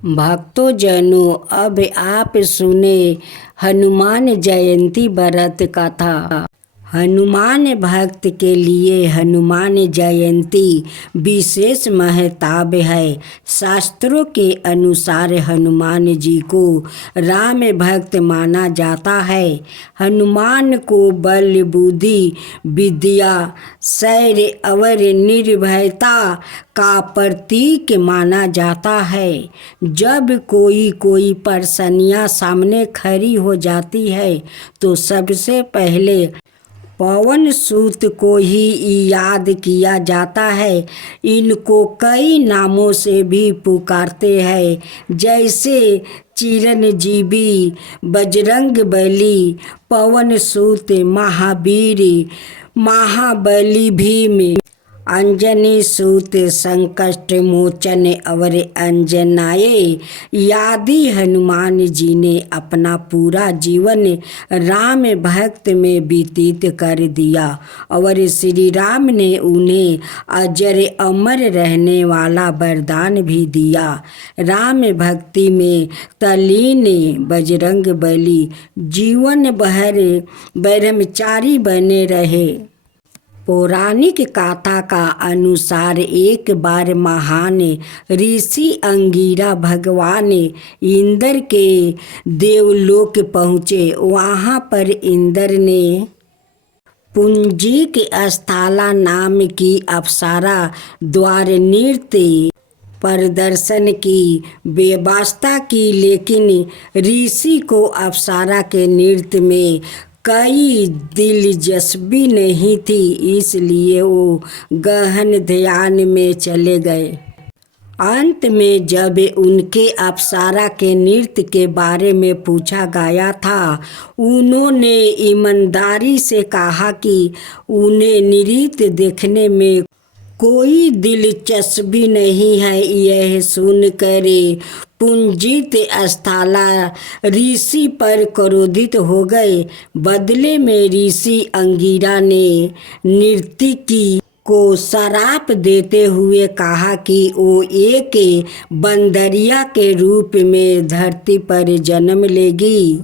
भक्तों जनों, अब आप सुने हनुमान जयंती व्रत कथा। हनुमान भक्त के लिए हनुमान जयंती विशेष महत्व है। शास्त्रों के अनुसार हनुमान जी को राम भक्त माना जाता है। हनुमान को बल, बुद्धि, विद्या, शौर्य और निर्भयता का प्रतीक माना जाता है। जब कोई परेशानियां सामने खड़ी हो जाती है तो सबसे पहले पवन सूत को ही याद किया जाता है। इनको कई नामों से भी पुकारते हैं, जैसे चिरंजीवी, बजरंगबली, पवन सूत, महावीर, महाबली, भीम, अंजनी सूत, संकट मोचन और अंजनाए। आदि हनुमान जी ने अपना पूरा जीवन राम भक्त में व्यतीत कर दिया और श्री राम ने उन्हें अजर अमर रहने वाला वरदान भी दिया। राम भक्ति में तल्लीन बजरंगबली जीवन भर ब्रह्मचारी बने रहे। पौराणिक कथा का अनुसार एक बार महान ऋषि अंगिरा भगवान इंद्र के देवलोक पहुँचे। वहाँ पर इंद्र ने पुंजिक स्थला नाम की अप्सरा द्वारा नृत्य प्रदर्शन की व्यवस्था की, लेकिन ऋषि को अप्सरा के नृत्य में कई दिलचस्पी नहीं थी, इसलिए वो गहन ध्यान में चले गए। अंत में जब उनके अप्सरा के नृत्य के बारे में पूछा गया था, उन्होंने ईमानदारी से कहा कि उन्हें नृत्य देखने में कोई दिलचस्पी नहीं है। यह सुनकर पुंजित स्थला ऋषि पर क्रोधित हो गए। बदले में ऋषि अंगिरा ने नर्तकी को श्राप देते हुए कहा कि वो एक बंदरिया के रूप में धरती पर जन्म लेगी।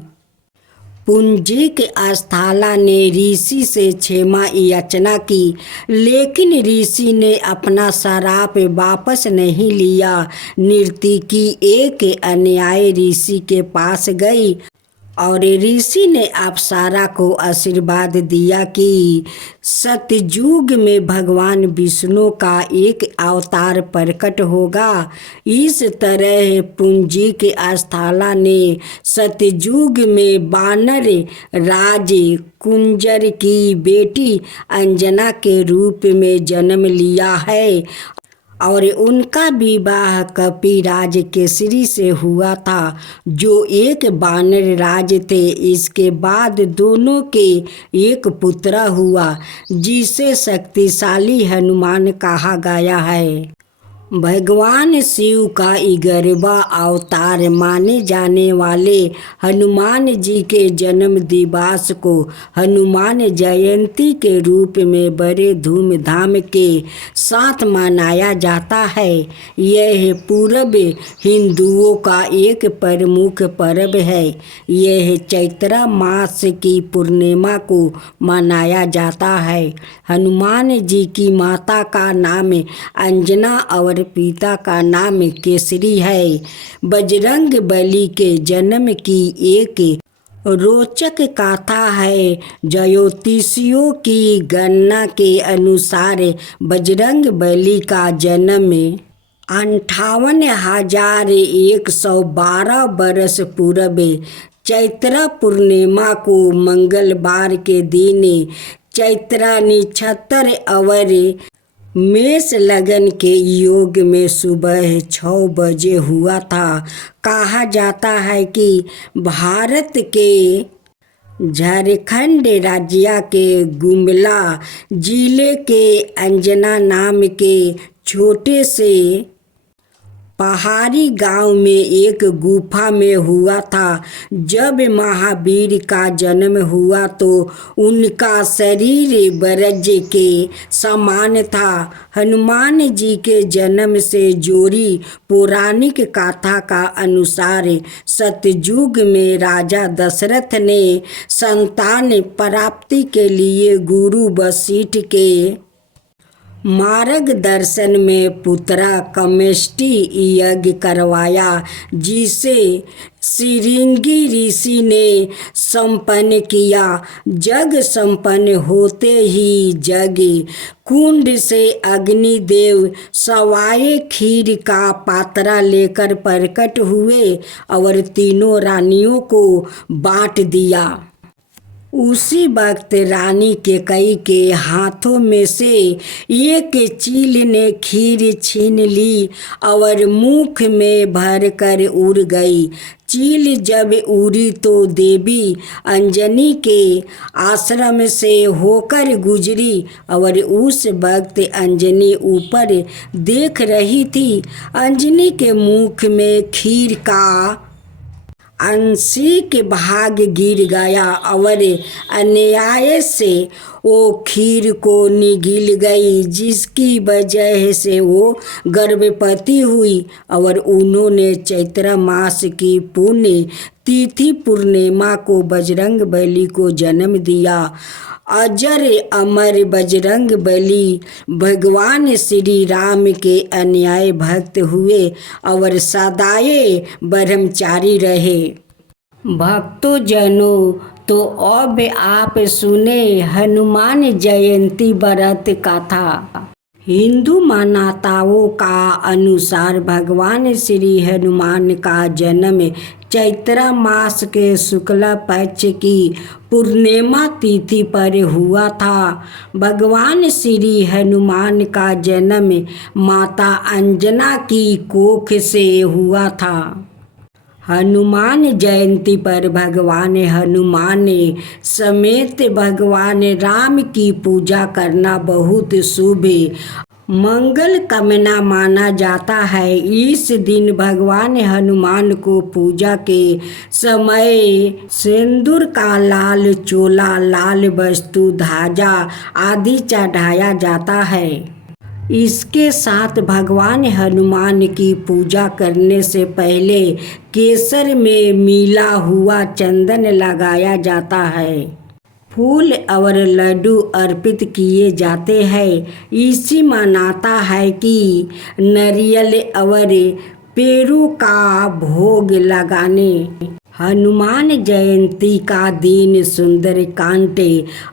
पुंजिक स्थला ने ऋषि से क्षमा याचना की, लेकिन ऋषि ने अपना श्राप वापस नहीं लिया। नर्तकी एक अन्यायी ऋषि के पास गई और ऋषि ने अप्सरा को आशीर्वाद दिया कि सतयुग में भगवान विष्णु का एक अवतार प्रकट होगा। इस तरह पुंजिक स्थला ने सतयुग में वानर राज कुंजर की बेटी अंजना के रूप में जन्म लिया है और उनका विवाह कपिराज केसरी से हुआ था, जो एक वानर राज थे। इसके बाद दोनों के एक पुत्र हुआ, जिसे शक्तिशाली हनुमान कहा गया है। भगवान शिव का 11वां अवतार माने जाने वाले हनुमान जी के जन्म दिवस को हनुमान जयंती के रूप में बड़े धूमधाम के साथ मनाया जाता है। यह पूर्व हिंदुओं का एक प्रमुख पर्व है। यह चैत्र मास की पूर्णिमा को मनाया जाता है। हनुमान जी की माता का नाम अंजना और पिता का नाम केसरी है। बजरंगबली के जन्म की एक रोचक कथा है। ज्योतिषियों की गणना के अनुसार बजरंगबली का जन्म 58,112 वर्ष पूर्व चैत्र पूर्णिमा को मंगलवार के दिन चैत्र नक्षत्र और मेष लगन के योग में सुबह 6 बजे हुआ था। कहा जाता है कि भारत के झारखंड राज्य के गुमला जिले के अंजना नाम के छोटे से पहाड़ी गांव में एक गुफा में हुआ था। जब महावीर का जन्म हुआ तो उनका शरीर ब्रज के समान था। हनुमान जी के जन्म से जोड़ी पौराणिक कथा का अनुसार सतयुग में राजा दशरथ ने संतान प्राप्ति के लिए गुरु वशिष्ठ के मार्गदर्शन में पुत्रा कमेष्टि यज्ञ करवाया, जिसे सिरिंगी ऋषि ने संपन्न किया। जग संपन्न होते ही जग कुंड से अग्निदेव सवाए खीर का पात्रा लेकर प्रकट हुए और तीनों रानियों को बांट दिया। उसी वक्त रानी कैकेयी के हाथों में से एक चील ने खीर छीन ली और मुख में भरकर उड़ गई। चील जब उड़ी तो देवी अंजनी के आश्रम से होकर गुजरी और उस वक्त अंजनी ऊपर देख रही थी। अंजनी के मुख में खीर का आंशिक भाग गिर गया और अन्याय से वो खीर को निगल गई, जिसकी वजह से वो गर्भवती हुई और उन्होंने चैत्र मास की पुण्य तिथि पूर्णिमा को बजरंग बली को जन्म दिया। अजर अमर बजरंग बली भगवान श्री राम के अन्याय भक्त हुए और सदाए ब्रह्मचारी रहे। भक्तों जनों, तो अब आप सुने हनुमान जयंती व्रत कथा। हिंदू मान्यताओं का अनुसार भगवान श्री हनुमान का जन्म चैत्र मास के शुक्ल पक्ष की पूर्णिमा तिथि पर हुआ था। भगवान श्री हनुमान का जन्म माता अंजना की कोख से हुआ था। हनुमान जयंती पर भगवान हनुमान समेत भगवान राम की पूजा करना बहुत शुभ मंगल कामना माना जाता है। इस दिन भगवान हनुमान को पूजा के समय सिंदूर का लाल चोला, लाल वस्तु, ध्वजा आदि चढ़ाया जाता है। इसके साथ भगवान हनुमान की पूजा करने से पहले केसर में मिला हुआ चंदन लगाया जाता है। फूल और लड्डू अर्पित किए जाते हैं। इसी मान्यता है कि नारियल और पेड़ों का भोग लगाने हनुमान जयंती का दिन सुंदर कांड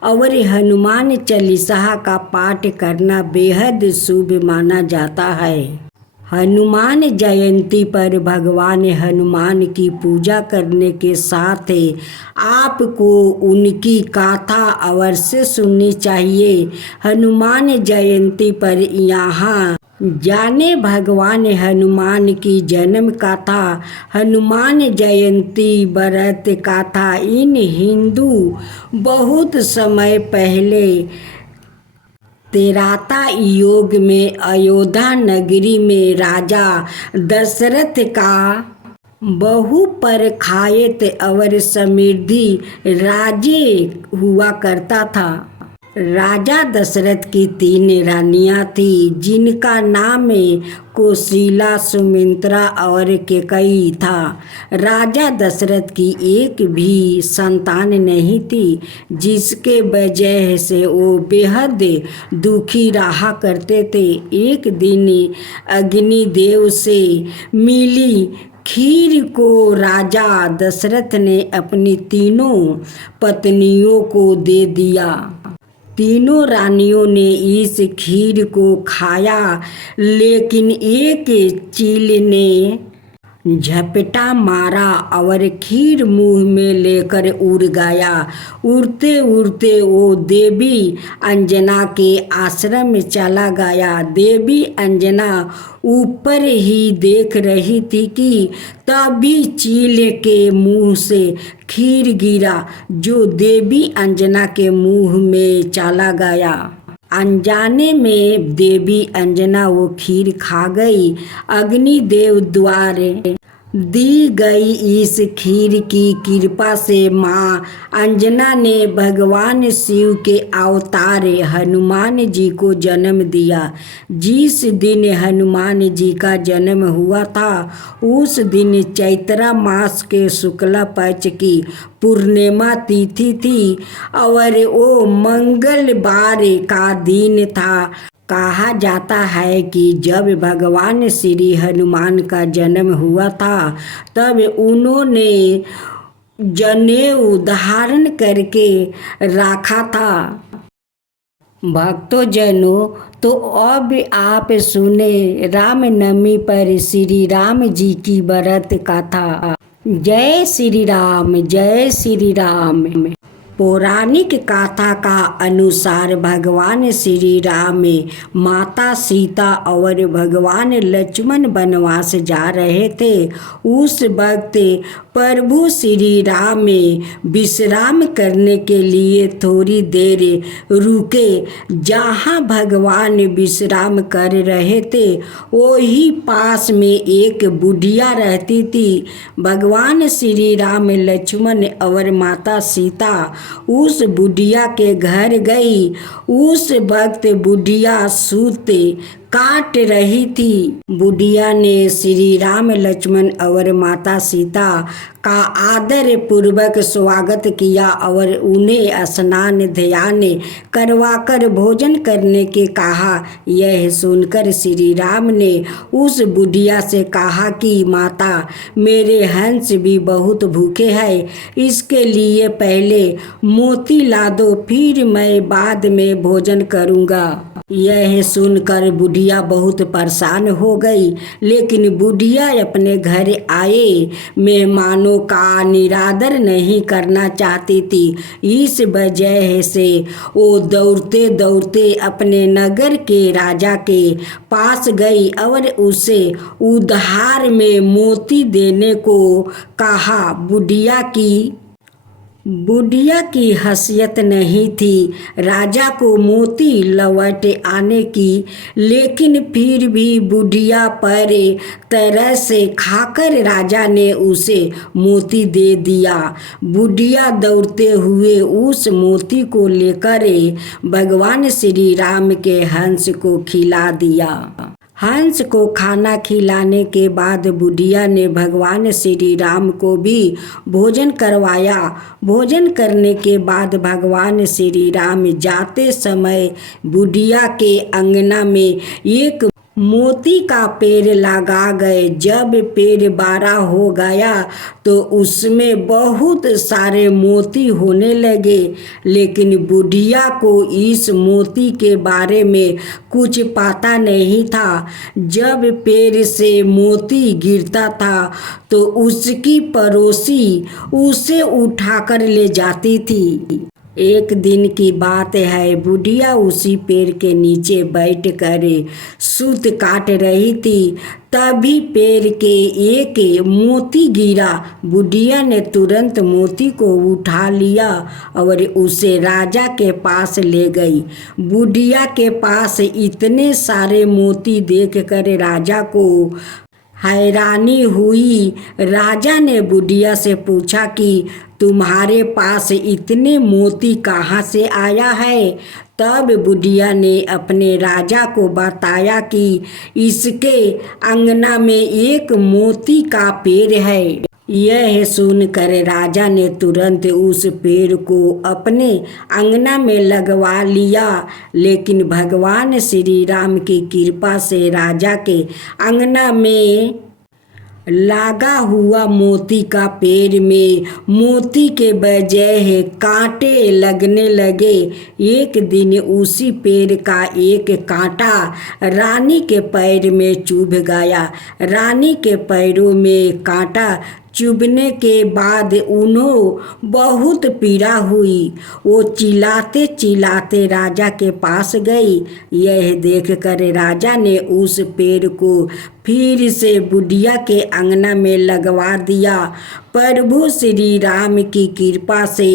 और हनुमान चालीसा का पाठ करना बेहद शुभ माना जाता है। हनुमान जयंती पर भगवान हनुमान की पूजा करने के साथ आपको उनकी गाथा अवश्य सुननी चाहिए। हनुमान जयंती पर यहाँ जाने भगवान हनुमान की जन्म कथा, हनुमान जयंती व्रत कथा। इन हिंदू बहुत समय पहले त्रेता युग में अयोध्या नगरी में राजा दशरथ का बहु परखायत और समृद्धि राज्य हुआ करता था। राजा दशरथ की 3 रानियां थी, जिनका नाम कौशल्या, सुमित्रा और कैकेयी था। राजा दशरथ की एक भी संतान नहीं थी, जिसके वजह से वो बेहद दुखी रहा करते थे। एक दिन अग्निदेव से मिली खीर को राजा दशरथ ने अपनी तीनों पत्नियों को दे दिया। तीनों रानियों ने इस खीर को खाया, लेकिन एक चील ने झपटा मारा और खीर मुंह में लेकर उड़ गया। उड़ते उड़ते वो देवी अंजना के आश्रम में चला गया। देवी अंजना ऊपर ही देख रही थी कि तभी चील के मुंह से खीर गिरा, जो देवी अंजना के मुंह में चला गया। अनजाने में देवी अंजना वो खीर खा गई। अग्निदेव द्वारे दी गई इस खीर की कृपा से माँ अंजना ने भगवान शिव के अवतार हनुमान जी को जन्म दिया। जिस दिन हनुमान जी का जन्म हुआ था उस दिन चैत्र मास के शुक्ल पक्ष की पूर्णिमा तिथि थी और वो मंगलवार का दिन था। कहा जाता है कि जब भगवान श्री हनुमान का जन्म हुआ था तब उन्होंने जनेऊ धारण करके रखा था। भक्तों तो अब आप सुने रामनवमी पर श्री राम जी की व्रत कथा। जय श्री राम, जय श्री राम। पौराणिक कथा का अनुसार भगवान श्री राम माता सीता और भगवान लक्ष्मण वनवास जा रहे थे। उस वक्त प्रभु श्री राम विश्राम करने के लिए थोड़ी देर रुके। जहाँ भगवान विश्राम कर रहे थे वही पास में एक बुढ़िया रहती थी। भगवान श्री राम लक्ष्मण और माता सीता उस बुढ़िया के घर गई। उस वक्त बुढ़िया सूत काट रही थी। बुढ़िया ने श्री राम लक्ष्मण और माता सीता का आदर पूर्वक स्वागत किया और उन्हें स्नान ध्यान करवाकर भोजन करने के कहा। यह सुनकर श्री राम ने उस बुढ़िया से कहा कि माता, मेरे हंस भी बहुत भूखे हैं, इसके लिए पहले मोती ला दो, फिर मैं बाद में भोजन करूँगा। यह सुनकर बुढ़िया बहुत परेशान हो गई, लेकिन बुढ़िया अपने घर आए मेहमानों का निरादर नहीं करना चाहती थी। इस वजह से वो दौड़ते दौड़ते अपने नगर के राजा के पास गई और उसे उधार में मोती देने को कहा। बुढ़िया की हैसियत नहीं थी राजा को मोती लौट आने की, लेकिन फिर भी बुढ़िया पर तरह से खाकर राजा ने उसे मोती दे दिया। बुढ़िया दौड़ते हुए उस मोती को लेकर भगवान श्री राम के हंस को खिला दिया। हंस को खाना खिलाने के बाद बुढ़िया ने भगवान श्री राम को भी भोजन करवाया। भोजन करने के बाद भगवान श्री राम जाते समय बुढ़िया के अंगना में एक मोती का पेड़ लगा गए। जब पेड़ बड़ा हो गया तो उसमें बहुत सारे मोती होने लगे, लेकिन बुढ़िया को इस मोती के बारे में कुछ पता नहीं था। जब पेड़ से मोती गिरता था तो उसकी पड़ोसी उसे उठाकर ले जाती थी। एक दिन की बात है, बुढ़िया उसी पेड़ के नीचे बैठकर सूत काट रही थी। तभी पेड़ के एक मोती गिरा। बुढ़िया ने तुरंत मोती को उठा लिया और उसे राजा के पास ले गई। बुढ़िया के पास इतने सारे मोती देखकर राजा को हैरानी हुई। राजा ने बुढ़िया से पूछा कि तुम्हारे पास इतने मोती कहाँ से आया है? तब बुढ़िया ने अपने राजा को बताया कि इसके अंगना में एक मोती का पेड़ है। यह सुनकर राजा ने तुरंत उस पेड़ को अपने अंगना में लगवा लिया, लेकिन भगवान श्री राम की कृपा से राजा के अंगना में लगा हुआ मोती का पेड़ में मोती के बजाय कांटे लगने लगे। एक दिन उसी पेड़ का एक कांटा रानी के पैर में चुभ गया। रानी के पैरों में कांटा चुभने के बाद उन्हें बहुत पीड़ा हुई। वो चिल्लाते चिल्लाते राजा के पास गई। यह देखकर राजा ने उस पेड़ को फिर से बुढ़िया के अंगना में लगवा दिया। प्रभु श्री राम की कृपा से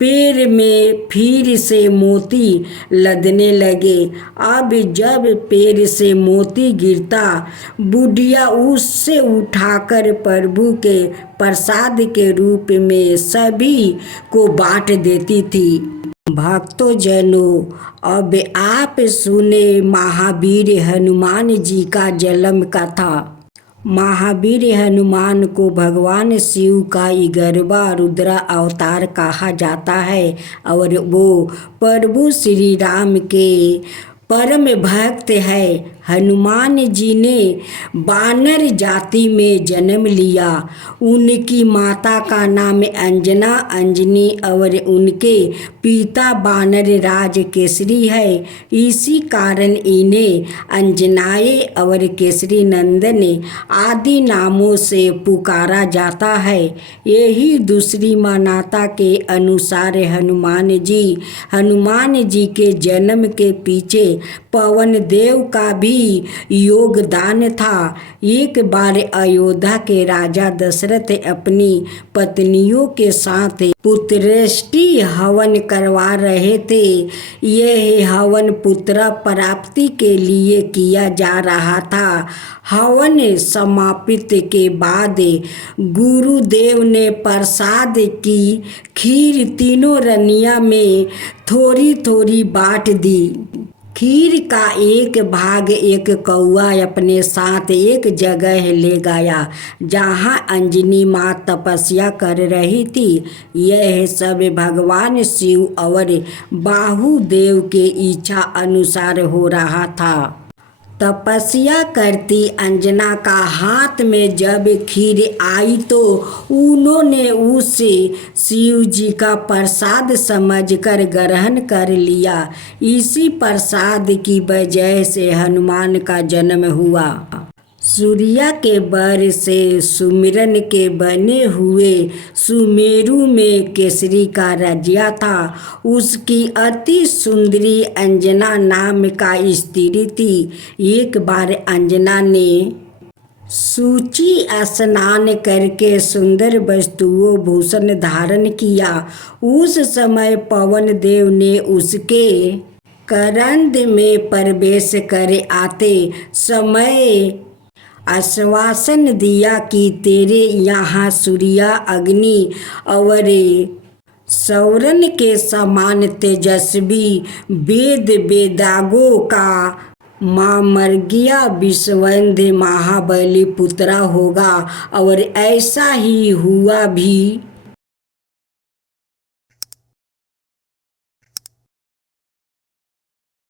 पैर में फिर से मोती लदने लगे। अब जब पैर से मोती गिरता, बुढ़िया उससे उठाकर प्रभु के प्रसाद के रूप में सभी को बांट देती थी। भक्तों जनों, अब आप सुने महावीर हनुमान जी का जन्म कथा। महावीर हनुमान को भगवान शिव का 11वां रुद्र अवतार कहा जाता है और वो प्रभु श्री राम के परम भक्त है। हनुमान जी ने वानर जाति में जन्म लिया। उनकी माता का नाम अंजना अंजनी और उनके पिता वानर राज केसरी है। इसी कारण इन्हें अंजनाए और केसरी नंदन आदि नामों से पुकारा जाता है। यही दूसरी मान्यता के अनुसार हनुमान जी के जन्म के पीछे पवन देव का भी योगदान था। एक बार अयोध्या के राजा दशरथ अपनी पत्नियों के साथ पुत्रष्टि हवन करवा रहे थे। यह हवन पुत्र प्राप्ति के लिए किया जा रहा था। हवन समाप्त के बाद गुरुदेव ने प्रसाद की खीर तीनों रनिया में थोड़ी थोड़ी बांट दी। खीर का एक भाग एक कौआ अपने साथ एक जगह ले गया जहाँ अंजनी माँ तपस्या कर रही थी। यह सब भगवान शिव और बाहुदेव के इच्छा अनुसार हो रहा था। तपस्या करती अंजना का हाथ में जब खीर आई तो उन्होंने उसे शिव जी का प्रसाद समझकर ग्रहण कर लिया। इसी प्रसाद की वजह से हनुमान का जन्म हुआ। सूर्य के वर से सुमिरन के बने हुए सुमेरु में केसरी का राज्य था। उसकी अति सुंदरी अंजना नाम का स्त्री थी। एक बार अंजना ने सूची स्नान करके सुंदर वस्तुओं भूषण धारण किया। उस समय पवन देव ने उसके करंद में प्रवेश कर आते समय आश्वासन दिया कि तेरे यहाँ सूर्य अग्नि और सौरन के समान तेजस्वी वेद वेदागों का मामर्गिया विश्ववंद्य महाबली पुत्र होगा। और ऐसा ही हुआ भी।